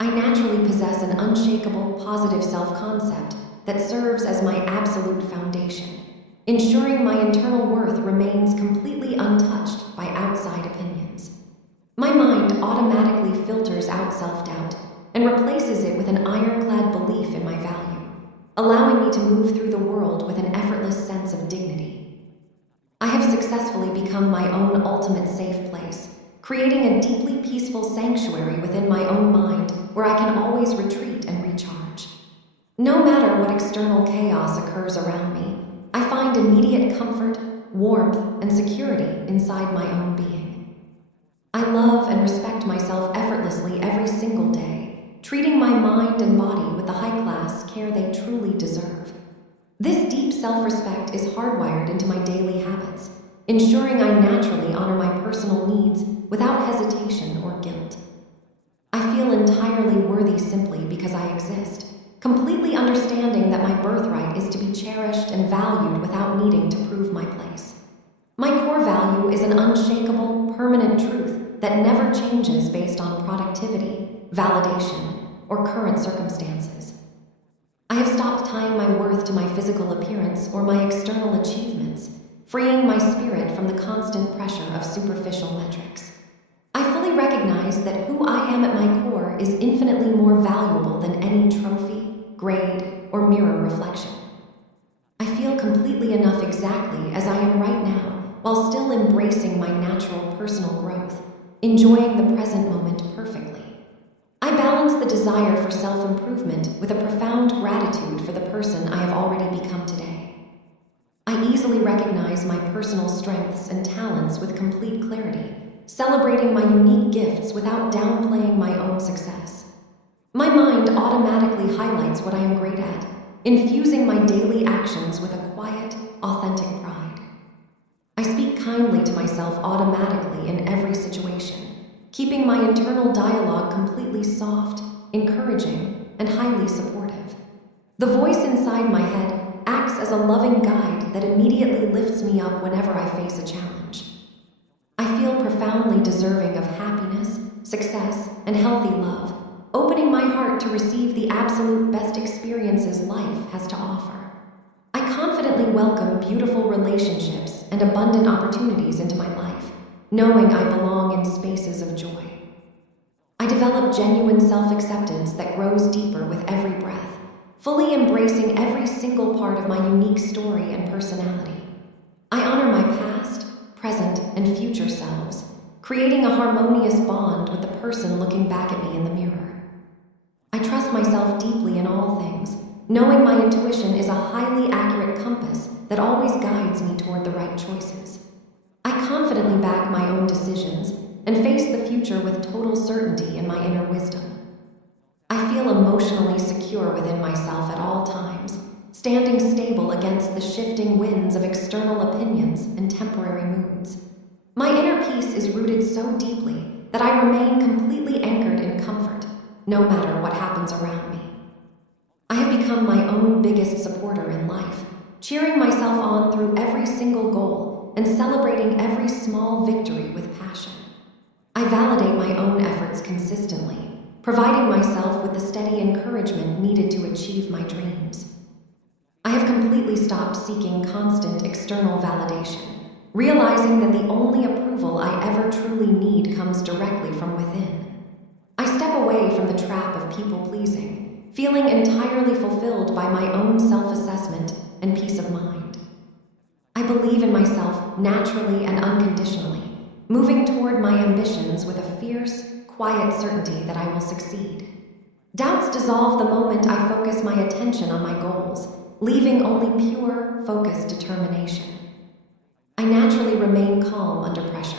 I naturally possess an unshakable, positive self-concept that serves as my absolute foundation, ensuring my internal worth remains completely untouched by outside opinions. My mind automatically filters out self-doubt and replaces it with an ironclad belief in my value, allowing me to move through the world with an effortless sense of dignity. I have successfully become my own ultimate safe place, creating a deeply peaceful sanctuary within my own mind where I can always retreat and recharge. No matter what external chaos occurs around me, I find immediate comfort, warmth, and security inside my own being. I love and respect myself effortlessly every single day, treating my mind and body with the high-class care they truly deserve. This deep self-respect is hardwired into my daily habits, ensuring I naturally honor my personal needs without hesitation or guilt. I feel entirely worthy simply because I exist, completely understanding that my birthright is to be cherished and valued without needing to prove my place. My core value is an unshakable, permanent truth that never changes based on productivity, validation, or current circumstances. I have stopped tying my worth to my physical appearance or my external achievements, freeing my spirit from the constant pressure of superficial metrics. I fully recognize that who I am at my core is infinitely more valuable than any trophy, grade, or mirror reflection. I feel completely enough exactly as I am right now, while still embracing my natural personal growth, enjoying the present moment perfectly. I balance the desire for self-improvement with a profound gratitude for the person I have already become today. I easily recognize my personal strengths and talents with complete clarity, celebrating my unique gifts without downplaying my own success. My mind automatically highlights what I am great at, infusing my daily actions with a quiet, authentic pride. I speak kindly to myself automatically in every situation, keeping my internal dialogue completely soft, encouraging, and highly supportive. The voice inside my head acts as a loving guide that immediately lifts me up whenever I face a challenge. I feel profoundly deserving of happiness, success, and healthy love, opening my heart to receive the absolute best experiences life has to offer. I confidently welcome beautiful relationships and abundant opportunities into my life, knowing I belong in spaces of joy. I develop genuine self-acceptance that grows deeper with every breath, fully embracing every single part of my unique story and personality. I honor my past, present, and future selves, creating a harmonious bond with the person looking back at me in the mirror. I trust myself deeply in all things, knowing my intuition is a highly accurate compass that always guides me toward the right choices. I confidently back my own decisions and face the future with total certainty in my inner wisdom. I feel emotionally secure within myself at all times, standing stable against the shifting winds of external opinions and temporary moods. My inner peace is rooted so deeply that I remain completely anchored in comfort, no matter what happens around me. I have become my own biggest supporter in life, cheering myself on through every single goal and celebrating every small victory with passion. I validate my own efforts consistently, providing myself with the steady encouragement needed to achieve my dreams. I have completely stopped seeking constant external validation, realizing that the only approval I ever truly need comes directly from within. I step away from the trap of people-pleasing, feeling entirely fulfilled by my own self-assessment and peace of mind. I believe in myself naturally and unconditionally, moving toward my ambitions with a fierce, quiet certainty that I will succeed. Doubts dissolve the moment I focus my attention on my goals, leaving only pure, focused determination. I naturally remain calm under pressure,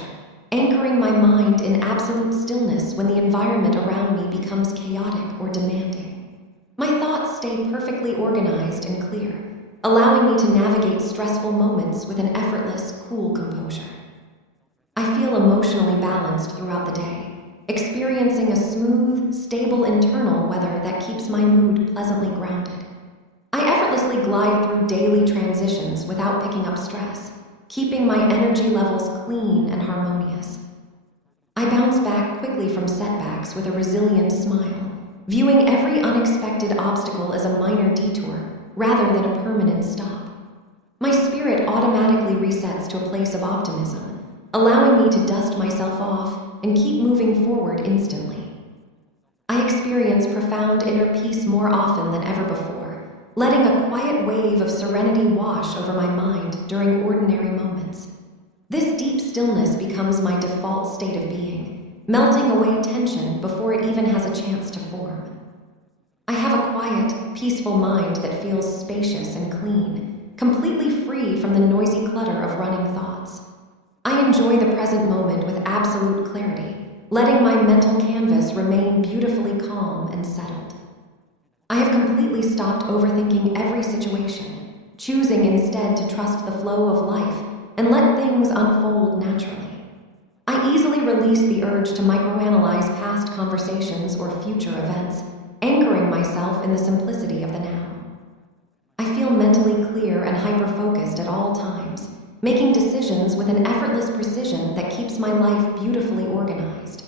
anchoring my mind in absolute stillness when the environment around me becomes chaotic or demanding. My thoughts stay perfectly organized and clear, allowing me to navigate stressful moments with an effortless, cool composure. I feel emotionally balanced throughout the day, experiencing a smooth, stable internal weather that keeps my mood pleasantly grounded. I effortlessly glide through daily transitions without picking up stress, keeping my energy levels clean and harmonious. I bounce back quickly from setbacks with a resilient smile, viewing every unexpected obstacle as a minor detour rather than a permanent stop. My spirit automatically resets to a place of optimism, allowing me to dust myself off and keep moving forward instantly. I experience profound inner peace more often than ever before, letting a quiet wave of serenity wash over my mind during ordinary moments. This deep stillness becomes my default state of being, melting away tension before it even has a chance to form. I have a quiet, peaceful mind that feels spacious and clean, completely free from the noisy clutter of running thoughts. I enjoy the present moment with absolute clarity, letting my mental canvas remain beautifully calm and settled. I have completely stopped overthinking every situation, choosing instead to trust the flow of life and let things unfold naturally. I easily release the urge to microanalyze past conversations or future events, anchoring myself in the simplicity of the now. I feel mentally clear and hyper-focused at all times, making decisions with an effortless precision that keeps my life beautifully organized.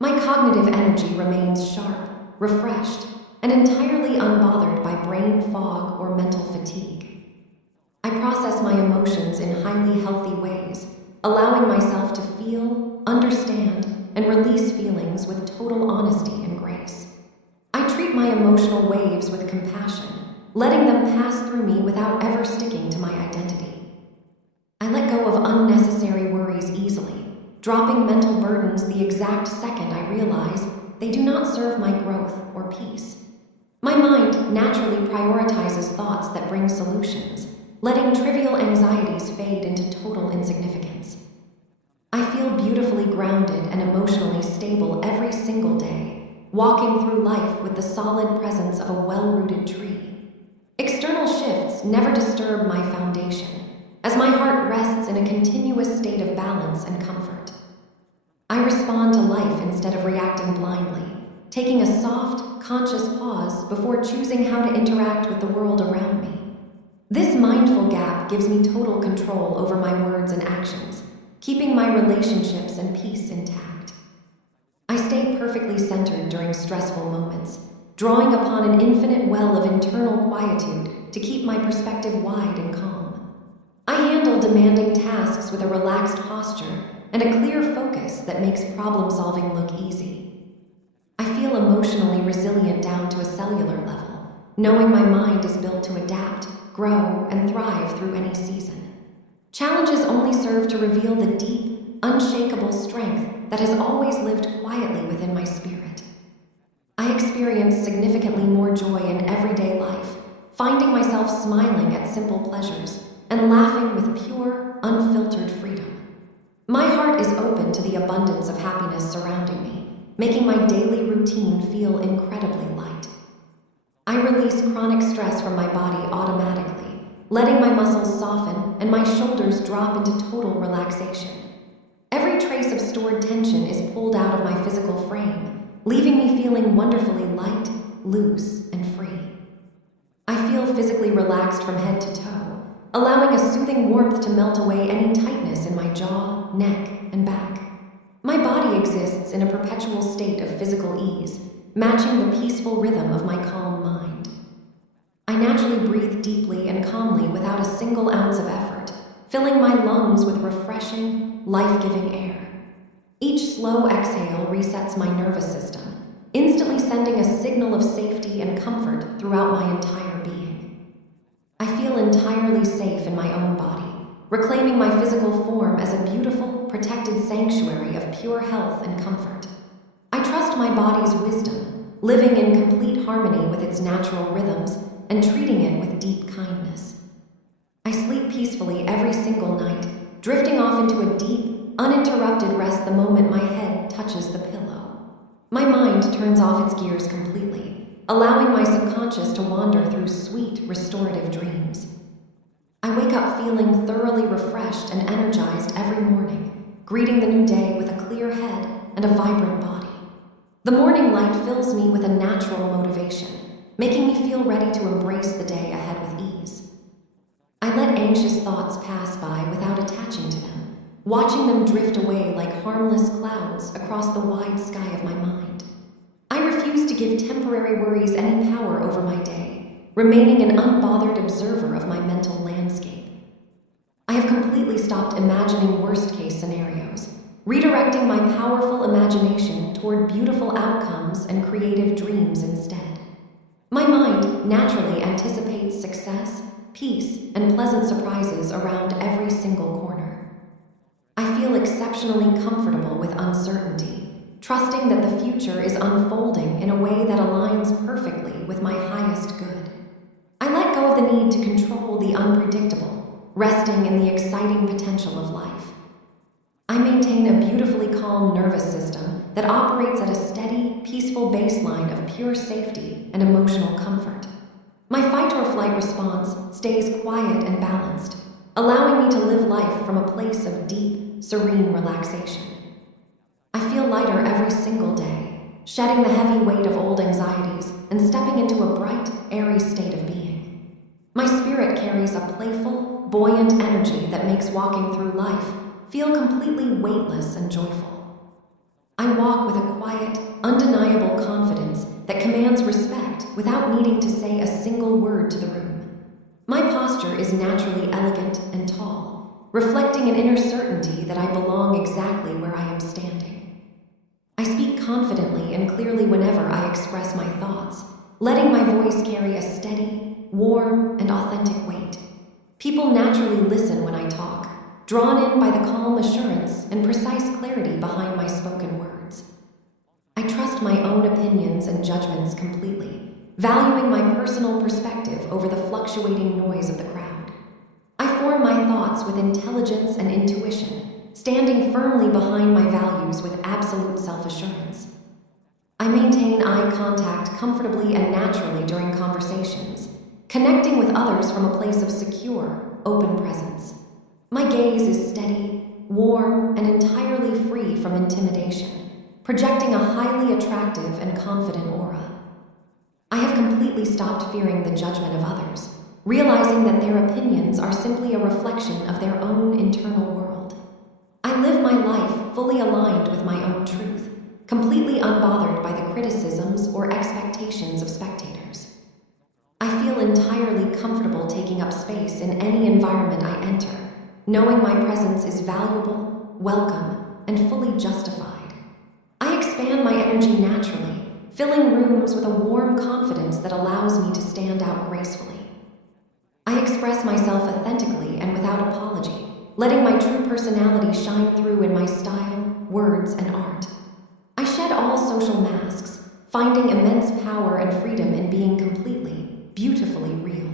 My cognitive energy remains sharp, refreshed, and entirely unbothered by brain fog or mental fatigue. I process my emotions in highly healthy ways, allowing myself to feel, understand, and release feelings with total honesty and grace. I treat my emotional waves with compassion, letting them pass through me without ever sticking to my identity. I let go of unnecessary worries easily, dropping mental burdens the exact second I realize they do not serve my growth or peace. My mind naturally prioritizes thoughts that bring solutions, letting trivial anxieties fade into total insignificance. I feel beautifully grounded and emotionally stable every single day, walking through life with the solid presence of a well-rooted tree. External shifts never disturb my foundation, as my heart rests in a continuous state of balance and comfort. I respond to life instead of reacting blindly, taking a soft, conscious pause before choosing how to interact with the world around me. This mindful gap gives me total control over my words and actions, keeping my relationships and peace intact. I stay perfectly centered during stressful moments, drawing upon an infinite well of internal quietude to keep my perspective wide and calm. I handle demanding tasks with a relaxed posture and a clear focus that makes problem-solving look easy. I feel emotionally resilient down to a cellular level, knowing my mind is built to adapt, grow, and thrive through any season. Challenges only serve to reveal the deep, unshakable strength that has always lived quietly within my spirit. I experience significantly more joy in everyday life, finding myself smiling at simple pleasures and laughing with pure, unfiltered freedom. My heart is open to the abundance of happiness surrounding me, making my daily routine feel incredibly light. I release chronic stress from my body automatically, letting my muscles soften and my shoulders drop into total relaxation. Every trace of stored tension is pulled out of my physical frame, leaving me feeling wonderfully light, loose, and free. I feel physically relaxed from head to toe, allowing a soothing warmth to melt away any tightness in my jaw, neck, and back. My body exists in a perpetual state of physical ease, matching the peaceful rhythm of my calm mind. I naturally breathe deeply and calmly without a single ounce of effort, filling my lungs with refreshing, life-giving air. Each slow exhale resets my nervous system, instantly sending a signal of safety and comfort throughout my entire being. I feel entirely safe in my own body, reclaiming my physical form as a beautiful, protected sanctuary of pure health and comfort. I trust my body's wisdom, living in complete harmony with its natural rhythms and treating it with deep kindness. I sleep peacefully every single night, drifting off into a deep, uninterrupted rest the moment my head touches the pillow. My mind turns off its gears completely, allowing my subconscious to wander through sweet, restorative dreams. I wake up feeling thoroughly refreshed and energized every morning, greeting the new day with a clear head and a vibrant body. The morning light fills me with a natural motivation, making me feel ready to embrace the day ahead with ease. I let anxious thoughts pass by without attaching to them, watching them drift away like harmless clouds across the wide sky of my mind. I refuse refuse to give temporary worries any power over my day, remaining an unbothered observer of my mental landscape. I have completely stopped imagining worst-case scenarios, redirecting my powerful imagination toward beautiful outcomes and creative dreams instead. My mind naturally anticipates success, peace, and pleasant surprises around every single corner. I feel exceptionally comfortable with uncertainty, trusting that the future is unfolding in a way that aligns perfectly with my highest good. I let go of the need to control the unpredictable, resting in the exciting potential of life. I maintain a beautifully calm nervous system that operates at a steady, peaceful baseline of pure safety and emotional comfort. My fight-or-flight response stays quiet and balanced, allowing me to live life from a place of deep, serene relaxation. I feel lighter every single day, shedding the heavy weight of old anxieties and stepping into a bright, airy state of being. My spirit carries a playful, buoyant energy that makes walking through life feel completely weightless and joyful. I walk with a quiet, undeniable confidence that commands respect without needing to say a single word to the room. My posture is naturally elegant and tall, reflecting an inner certainty that I belong exactly where I am standing. I speak confidently and clearly whenever I express my thoughts, letting my voice carry a steady, warm, and authentic weight. People naturally listen when I talk, drawn in by the calm assurance and precise clarity behind my spoken words. I trust my own opinions and judgments completely, valuing my personal perspective over the fluctuating noise of the crowd. I form my thoughts with intelligence and intuition, standing firmly behind my values with absolute self-assurance. I maintain eye contact comfortably and naturally during conversations, connecting with others from a place of secure, open presence. My gaze is steady, warm, and entirely free from intimidation, projecting a highly attractive and confident aura. I have completely stopped fearing the judgment of others, realizing that their opinions are simply a reflection of their own internal world. I live my life fully aligned with my own truth, completely unbothered by the criticisms or expectations of spectators. I feel entirely comfortable taking up space in any environment I enter, knowing my presence is valuable, welcome, and fully justified. I expand my energy naturally, filling rooms with a warm confidence that allows me to stand out gracefully. I express myself authentically and without apology, letting my true personality shine through in my style, words, and art. I shed all social masks, finding immense power and freedom in being completely, beautifully real.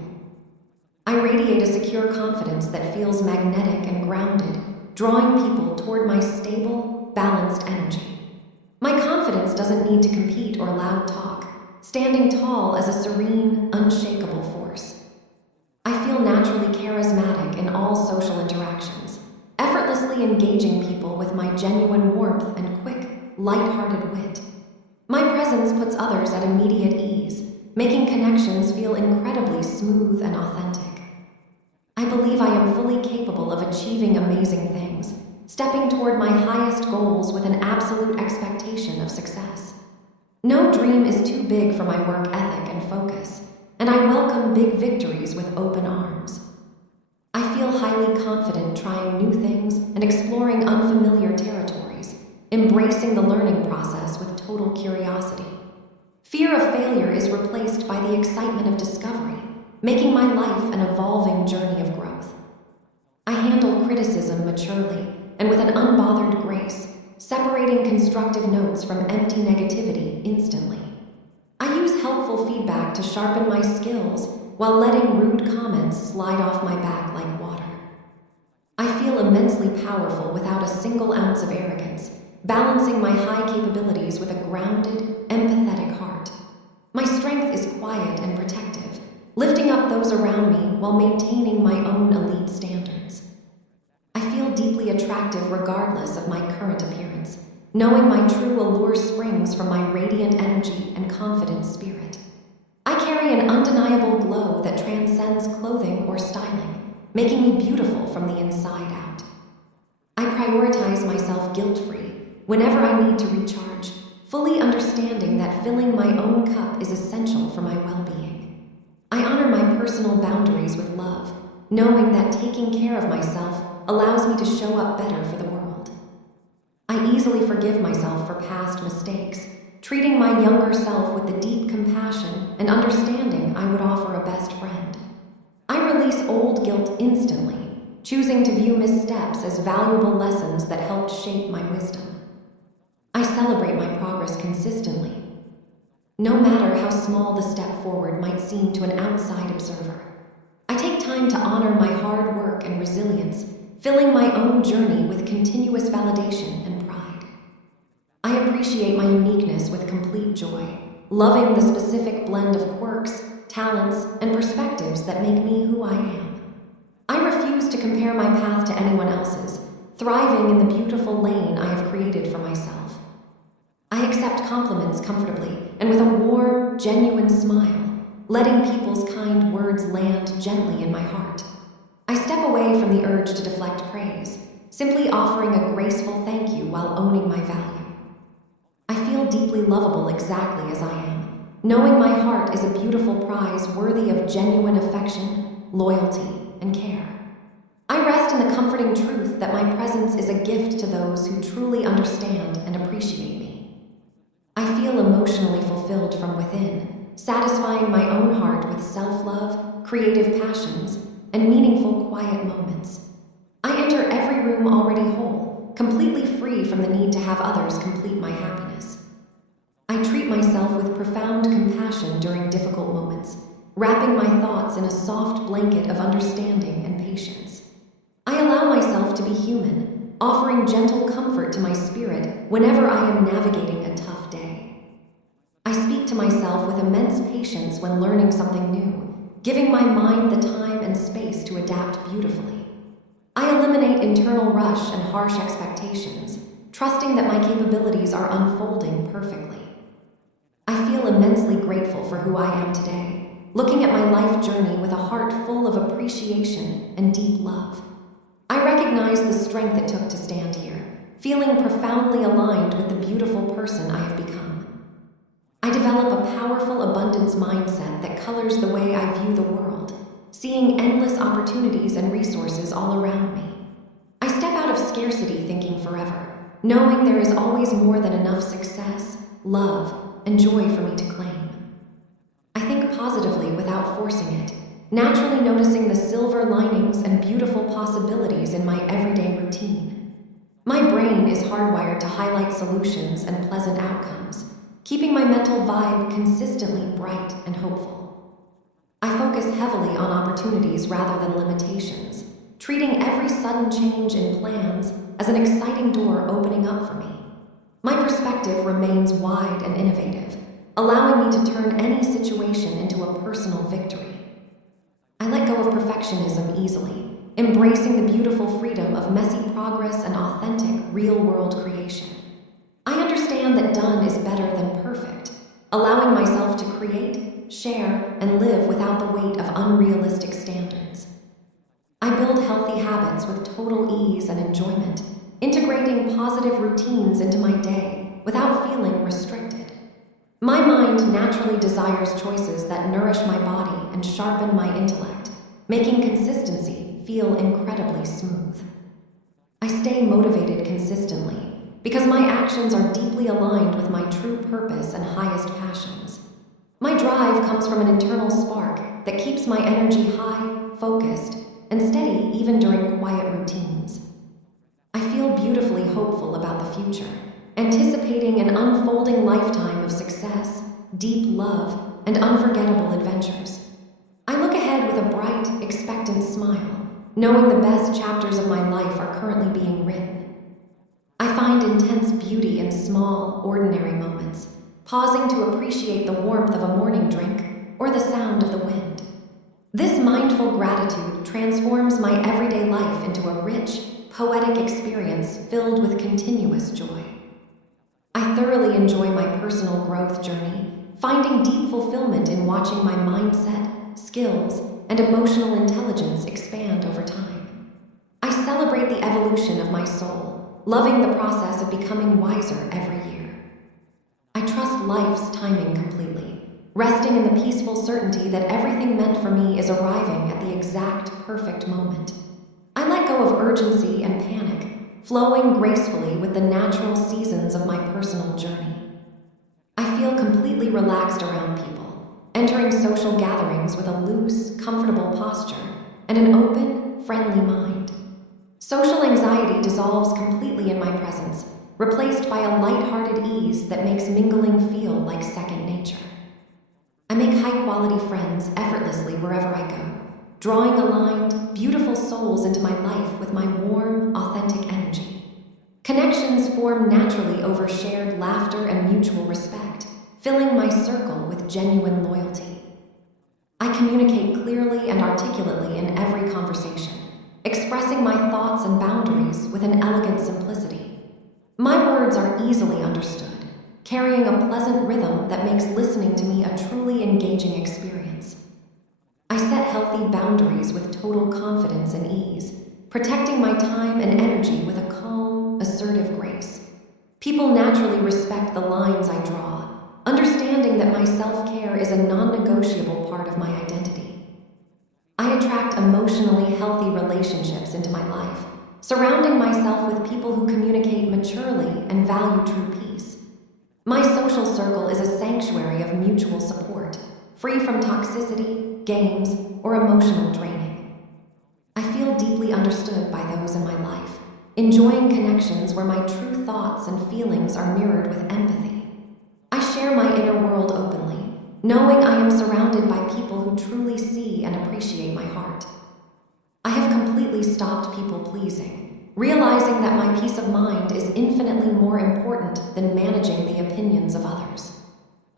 I radiate a secure confidence that feels magnetic and grounded, drawing people toward my stable, balanced energy. My confidence doesn't need to compete or loud talk, standing tall as a serene, unshakable force. I feel naturally charismatic in all social interactions, effortlessly engaging people with my genuine warmth and quick, light-hearted wit. My presence puts others at immediate ease, making connections feel incredibly smooth and authentic. I believe I am fully capable of achieving amazing things, stepping toward my highest goals with an absolute expectation of success. No dream is too big for my work ethic and focus, and I welcome big victories with open arms. I feel highly confident trying new things and exploring unfamiliar territories, embracing the learning process with total curiosity. Fear of failure is replaced by the excitement of discovery, making my life an evolving journey of growth. I handle criticism maturely and with an unbothered grace, separating constructive notes from empty negativity instantly. I use helpful feedback to sharpen my skills while letting rude comments slide off my back like water. I feel immensely powerful without a single ounce of arrogance, balancing my high capabilities with a grounded, empathetic heart. My strength is quiet and protective, lifting up those around me while maintaining my own elite standards. I feel deeply attractive regardless of my current appearance, knowing my true allure springs from my radiant energy and confident spirit. I carry an undeniable glow that transcends clothing or styling, making me beautiful from the inside out. I prioritize myself guilt-free whenever I need to recharge, fully understanding that filling my own cup is essential for my well-being. I honor my personal boundaries with love, knowing that taking care of myself allows me to show up better for the world. I easily forgive myself for past mistakes, treating my younger self with the deep compassion and understanding I would offer a best friend. I release old guilt instantly, choosing to view missteps as valuable lessons that helped shape my wisdom. I celebrate my progress consistently, no matter how small the step forward might seem to an outside observer. I take time to honor my hard work and resilience, filling my own journey with continuous validation and pride. I appreciate my uniqueness with complete joy, loving the specific blend of quirks, talents, and perspectives that make me who I am. I refuse to compare my path to anyone else's, thriving in the beautiful lane I have created for myself. I accept compliments comfortably and with a warm, genuine smile, letting people's kind words land gently in my heart. I step away from the urge to deflect praise, simply offering a graceful thank you while owning my value. I feel deeply lovable exactly as I am, knowing my heart is a beautiful prize worthy of genuine affection, loyalty, and care. I rest in the comforting truth that my presence is a gift to those who truly understand and appreciate me. I feel emotionally fulfilled from within, satisfying my own heart with self-love, creative passions, and meaningful quiet moments. I enter every room already whole, completely free from the need to have others complete my happiness. I treat myself with profound compassion during difficult moments, wrapping my thoughts in a soft blanket of understanding and patience. I allow myself to be human, offering gentle comfort to my spirit whenever I am navigating a tough day. I speak to myself with immense patience when learning something new, giving my mind the time and space to adapt beautifully. I eliminate internal rush and harsh expectations, trusting that my capabilities are unfolding perfectly. I feel immensely grateful for who I am today, looking at my life journey with a heart full of appreciation and deep love. I recognize the strength it took to stand here, feeling profoundly aligned with the beautiful person I have become. I develop a powerful abundance mindset that colors the way I view the world, seeing endless opportunities and resources all around me. I step out of scarcity thinking forever, knowing there is always more than enough success, love, and joy for me to claim. I think positively without forcing it, naturally noticing the silver linings and beautiful possibilities in my everyday routine. My brain is hardwired to highlight solutions and pleasant outcomes, keeping my mental vibe consistently bright and hopeful. I focus heavily on opportunities rather than limitations, treating every sudden change in plans as an exciting door opening up for me. My perspective remains wide and innovative, allowing me to turn any situation into a personal victory. I let go of perfectionism easily, embracing the beautiful freedom of messy progress and authentic, real-world creation. I understand that done is better than perfect, allowing myself to create, share, and live without the weight of unrealistic standards. I build healthy habits with total ease and enjoyment, integrating positive routines into my day without feeling restricted. My mind naturally desires choices that nourish my body and sharpen my intellect, making consistency feel incredibly smooth. I stay motivated consistently because my actions are deeply aligned with my true purpose and highest passions. My drive comes from an internal spark that keeps my energy high, focused, and steady even during quiet routines. I feel beautifully hopeful about the future, anticipating an unfolding lifetime of success, deep love, and unforgettable adventures. I look ahead with a bright, expectant smile, knowing the best chapters of my life are currently being written. I find intense beauty in small, ordinary moments, pausing to appreciate the warmth of a morning drink or the sound of the wind. This mindful gratitude transforms my everyday life into a rich, poetic experience filled with continuous joy. I thoroughly enjoy my personal growth journey, finding deep fulfillment in watching my mindset, skills, and emotional intelligence expand over time. I celebrate the evolution of my soul, loving the process of becoming wiser every year. I trust life's timing completely, resting in the peaceful certainty that everything meant for me is arriving at the exact perfect moment. I let go of urgency and panic, flowing gracefully with the natural seasons of my personal journey. I feel completely relaxed around people, entering social gatherings with a loose, comfortable posture and an open, friendly mind. Social anxiety dissolves completely in my presence, replaced by a light-hearted ease that makes mingling feel like second nature. I make high-quality friends effortlessly wherever I go, drawing aligned, beautiful souls into my life with my warm, authentic energy. Connections form naturally over shared laughter and mutual respect, filling my circle with genuine loyalty. I communicate clearly and articulately in every conversation, expressing my thoughts and boundaries with an elegant simplicity. My words are easily understood, carrying a pleasant rhythm that makes listening to me a truly engaging experience. I set healthy boundaries with total confidence and ease, protecting my time and energy with a calm, assertive grace. People naturally respect the lines I draw, understanding that my self-care is a non-negotiable part of my identity. I attract emotionally healthy relationships into my life, surrounding myself with people who communicate maturely and value true peace. My social circle is a sanctuary of mutual support, free from toxicity, games, or emotional draining. I feel deeply understood by those in my life, enjoying connections where my true thoughts and feelings are mirrored with empathy. I share my inner world openly, knowing I am surrounded by people who truly see and appreciate my heart. I have completely stopped people-pleasing, realizing that my peace of mind is infinitely more important than managing the opinions of others.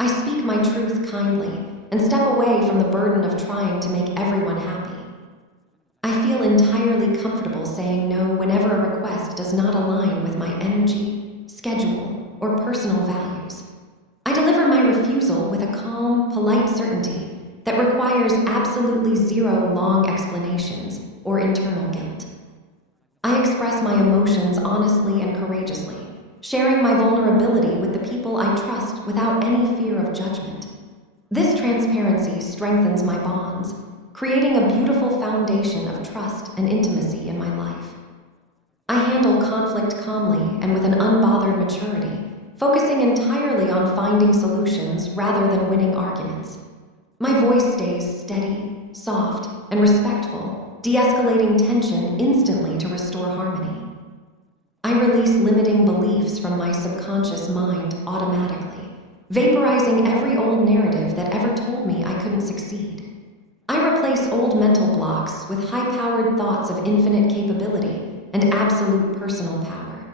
I speak my truth kindly and step away from the burden of trying to make everyone happy. I feel entirely comfortable saying no whenever a request does not align with my energy, schedule, or personal values. I deliver my refusal with a calm, polite certainty that requires absolutely zero long explanations or internal guilt. I express my emotions honestly and courageously, sharing my vulnerability with the people I trust without any fear of judgment. This transparency strengthens my bonds, creating a beautiful foundation of trust and intimacy in my life. I handle conflict calmly and with an unbothered maturity, focusing entirely on finding solutions rather than winning arguments. My voice stays steady, soft, and respectful, de-escalating tension instantly to restore harmony. I release limiting beliefs from my subconscious mind automatically, vaporizing every old narrative that ever told me I couldn't succeed. I replace old mental blocks with high-powered thoughts of infinite capability and absolute personal power.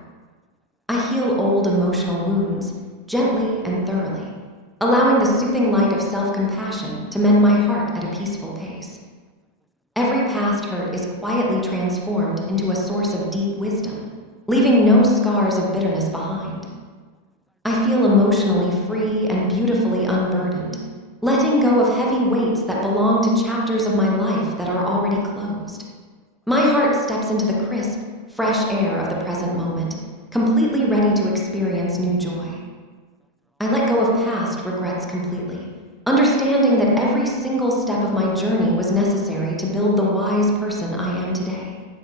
I heal old emotional wounds gently and thoroughly, allowing the soothing light of self-compassion to mend my heart at a peaceful pace. Every past hurt is quietly transformed into a source of deep wisdom, leaving no scars of bitterness behind. I feel emotionally free and beautifully unburdened, letting go of heavy weights that belong to chapters of my life that are already closed. My heart steps into the crisp, fresh air of the present moment, completely ready to experience new joy. I let go of past regrets completely, understanding that every single step of my journey was necessary to build the wise person I am today.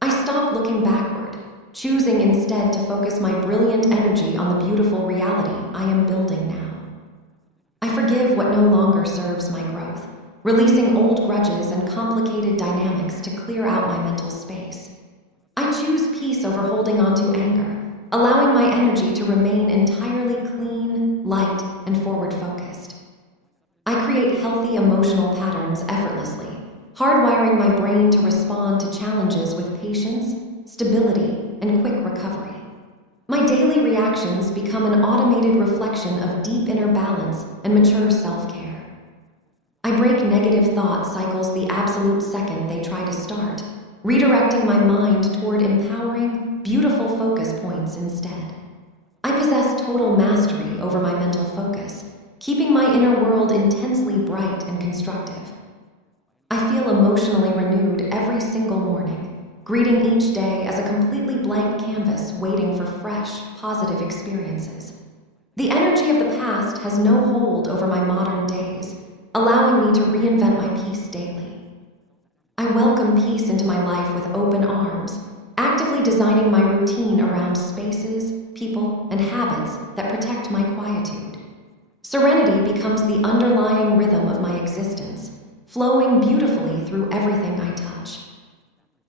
I stopped looking backward, choosing instead to focus my brilliant energy on the beautiful reality I am building now. I forgive what no longer serves my growth, releasing old grudges and complicated dynamics to clear out my mental space. I choose peace over holding on to anger, allowing my energy to remain entirely clean, light, and forward-focused. I create healthy emotional patterns effortlessly, hardwiring my brain to respond to challenges with patience, stability, and quick recovery. My daily reactions become an automated reflection of deep inner balance and mature self-care. I break negative thought cycles the absolute second they try to start, redirecting my mind toward empowering, beautiful focus points instead. I possess total mastery over my mental focus, keeping my inner world intensely bright and constructive. I feel emotionally renewed every single morning, greeting each day as a completely blank canvas waiting for fresh, positive experiences. The energy of the past has no hold over my modern days, allowing me to reinvent my peace daily. I welcome peace into my life with open arms, actively designing my routine around spaces, people, and habits that protect my quietude. Serenity becomes the underlying rhythm of my existence, flowing beautifully through everything I touch.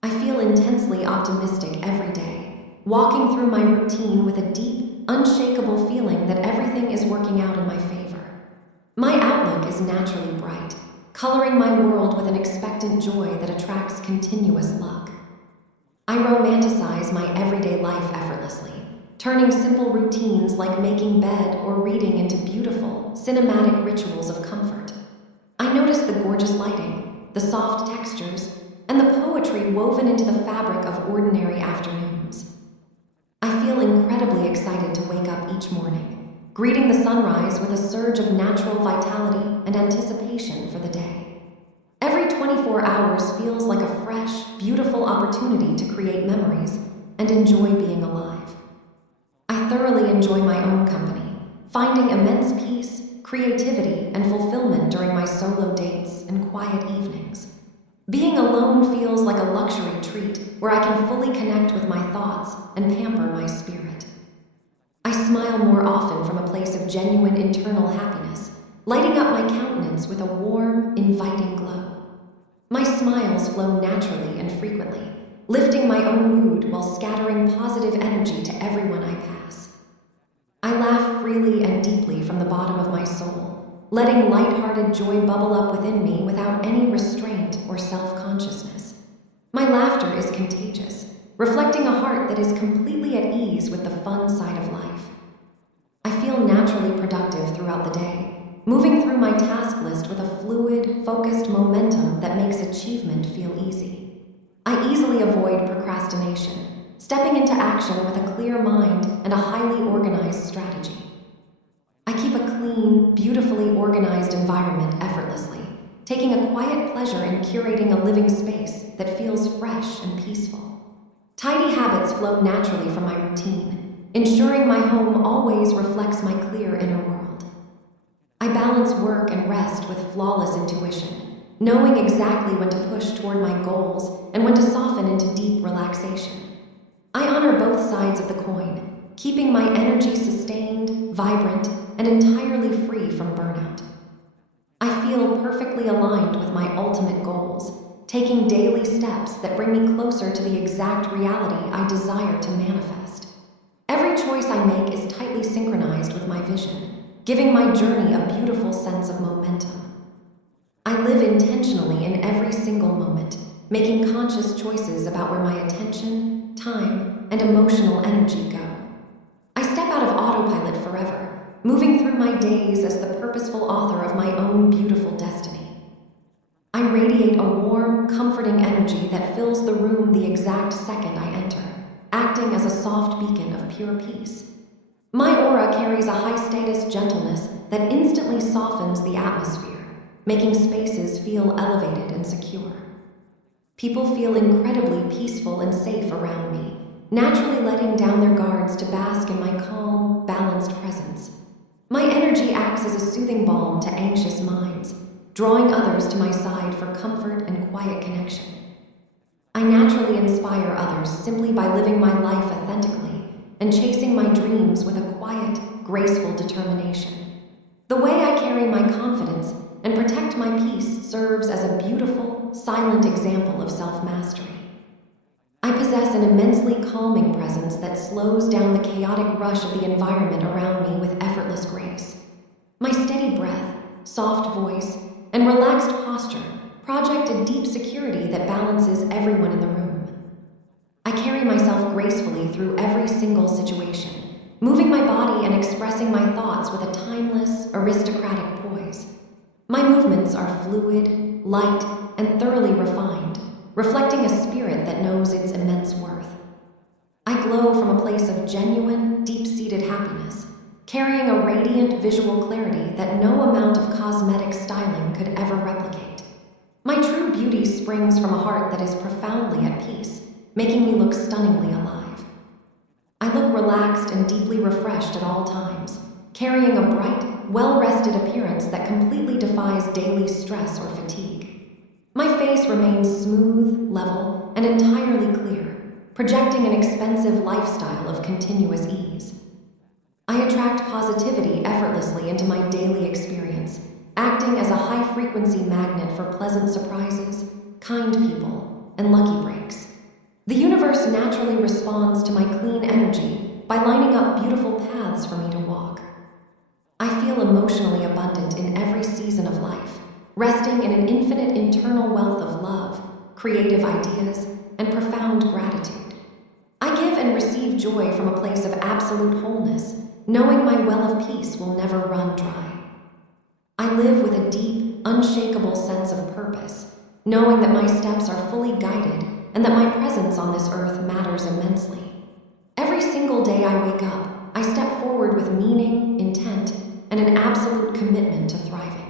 I feel intensely optimistic every day, walking through my routine with a deep, unshakable feeling that everything is working out in my favor. My outlook is naturally bright, coloring my world with an expectant joy that attracts continuous luck. I romanticize my everyday life effortlessly, turning simple routines like making bed or reading into beautiful, cinematic rituals of comfort. I notice the gorgeous lighting, the soft textures, and the poetry woven into the fabric of ordinary afternoons. I feel incredibly excited to wake up each morning, greeting the sunrise with a surge of natural vitality and anticipation for the day. Every 24 hours feels like a fresh, beautiful opportunity to create memories and enjoy being alive. I thoroughly enjoy my own company, finding immense peace, creativity, and fulfillment during my solo dates and quiet evenings. Being alone feels like a luxury treat where I can fully connect with my thoughts and pamper my spirit. I smile more often from a place of genuine internal happiness, lighting up my countenance with a warm, inviting glow. My smiles flow naturally and frequently, lifting my own mood while scattering positive energy to everyone I pass. I laugh freely and deeply from the bottom of my soul, letting light-hearted joy bubble up within me without any restraint or self-consciousness. My laughter is contagious, reflecting a heart that is completely at ease with the fun side of life. I feel naturally productive throughout the day, moving through my task list with a fluid, focused momentum that makes achievement feel easy. I easily avoid procrastination, stepping into action with a clear mind and a highly organized strategy. I keep a clean, beautifully organized environment effortlessly, taking a quiet pleasure in curating a living space that feels fresh and peaceful. Tidy habits flow naturally from my routine, ensuring my home always reflects my clear inner world. I balance work and rest with flawless intuition, knowing exactly when to push toward my goals and when to soften into deep relaxation. I honor both sides of the coin, keeping my energy sustained, vibrant, and entirely free from burnout. I feel perfectly aligned with my ultimate goals, taking daily steps that bring me closer to the exact reality I desire to manifest. Every choice I make is tightly synchronized with my vision, giving my journey a beautiful sense of momentum. I live intentionally in every single moment, making conscious choices about where my attention, time, and emotional energy go. I step out of autopilot forever, moving through my days as the purposeful author of my own beautiful destiny. I radiate a warm, comforting energy that fills the room the exact second I enter, acting as a soft beacon of pure peace. My aura carries a high-status gentleness that instantly softens the atmosphere, making spaces feel elevated and secure. People feel incredibly peaceful and safe around me, naturally letting down their guards to bask in my calm, balanced presence. My energy acts as a soothing balm to anxious minds, drawing others to my side for comfort and quiet connection. I naturally inspire others simply by living my life authentically and chasing my dreams with a quiet, graceful determination. The way I carry my confidence and protect my peace serves as a beautiful, silent example of self-mastery. I possess an immensely calming presence that slows down the chaotic rush of the environment around me with effortless grace. My steady breath, soft voice, and relaxed posture project a deep security that balances everyone in the room. I carry myself gracefully through every single situation, moving my body and expressing my thoughts with a timeless, aristocratic poise. My movements are fluid, light, and thoroughly refined, reflecting a spirit that knows its immense worth. I glow from a place of genuine, deep-seated happiness, carrying a radiant visual clarity that no amount of cosmetic styling could ever replicate. My true beauty springs from a heart that is profoundly at peace, making me look stunningly alive. I look relaxed and deeply refreshed at all times, carrying a bright, well-rested appearance that completely defies daily stress or fatigue. My face remains smooth, level, and entirely clear, projecting an expensive lifestyle of continuous ease. I attract positivity effortlessly into my daily experience, acting as a high-frequency magnet for pleasant surprises, kind people, and lucky breaks. The universe naturally responds to my clean energy by lining up beautiful paths for me to walk. I feel emotionally abundant in every season of life, resting in an infinite internal wealth of love, creative ideas, and profound gratitude. I give and receive joy from a place of absolute wholeness, knowing my well of peace will never run dry. I live with a deep, unshakable sense of purpose, knowing that my steps are fully guided and that my presence on this earth matters immensely. Every single day I wake up, I step forward with meaning, intent, and an absolute commitment to thriving.